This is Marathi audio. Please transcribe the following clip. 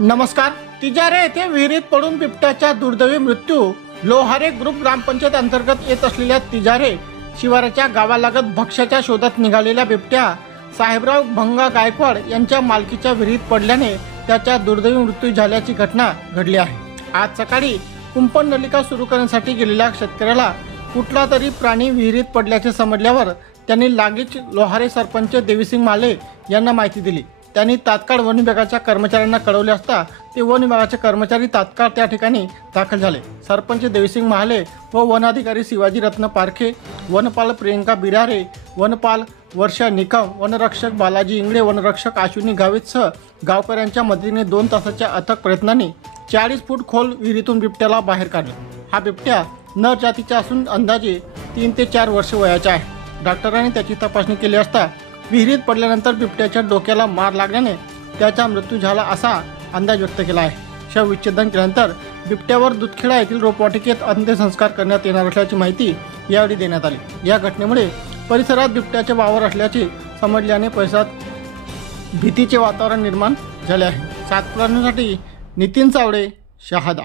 नमस्कार। तिजारे येथे विहिरीत पडून बिबट्याचा दुर्दैवी मृत्यू। लोहारे ग्रुप ग्रामपंचायत अंतर्गत येत असलेल्या तिजारे शिवाराच्या गावालगत भक्ष्याच्या शोधात निघालेला बिबट्या साहेबराव भंगा गायकवाड यांच्या मालकीच्या विहिरीत पडल्याने त्याचा दुर्दैवी मृत्यू झाल्याची घटना घडली आहे। आज सकाळी कुंपण नलिका सुरू करण्यासाठी गेलेल्या शेतकऱ्याला कुठला तरी प्राणी विहिरीत पडल्याचे समजल्यावर त्यांनी लागलीच लोहारे सरपंच देवीसिंग माले यांना माहिती दिली। त्यांनी तात्काळ वन विभागाच्या कर्मचाऱ्यांना कळवले असता ते वन विभागाचे कर्मचारी तात्काळ त्या ठिकाणी दाखल झाले। सरपंच देवीसिंग महाले व वन अधिकारी शिवाजी रत्न पारखे, वनपाल प्रियंका बिरारे, वनपाल वर्षा निकम, वनरक्षक बालाजी इंगळे, वनरक्षक अश्विनी गावितसह गावकऱ्यांच्या मदतीने 2 तासाच्या अथक प्रयत्नांनी 40 फूट खोल विहिरीतून बिबट्याला बाहेर काढले। हा बिबट्या नर जातीचा असून अंदाजे 3 ते 4 वर्ष वयाचा आहे। डॉक्टरांनी त्याची तपासणी केली असता विहिरीत पडल्यानंतर बिबट्याच्या डोक्याला मार लागल्याने त्याचा मृत्यू झाला असा अंदाज व्यक्त केला आहे। शवविच्छेदन केल्यानंतर बिबट्यावर दुधखेडा येथील रोपवाटिकेत अंत्यसंस्कार करण्यात येणार असल्याची माहिती यावेळी देण्यात आली। या घटनेमुळे परिसरात बिबट्याचे वावर असल्याचे समजल्याने परिसरात भीतीचे वातावरण निर्माण झाले आहे। सातपुरांसाठी नितीन चावडे, शहादा।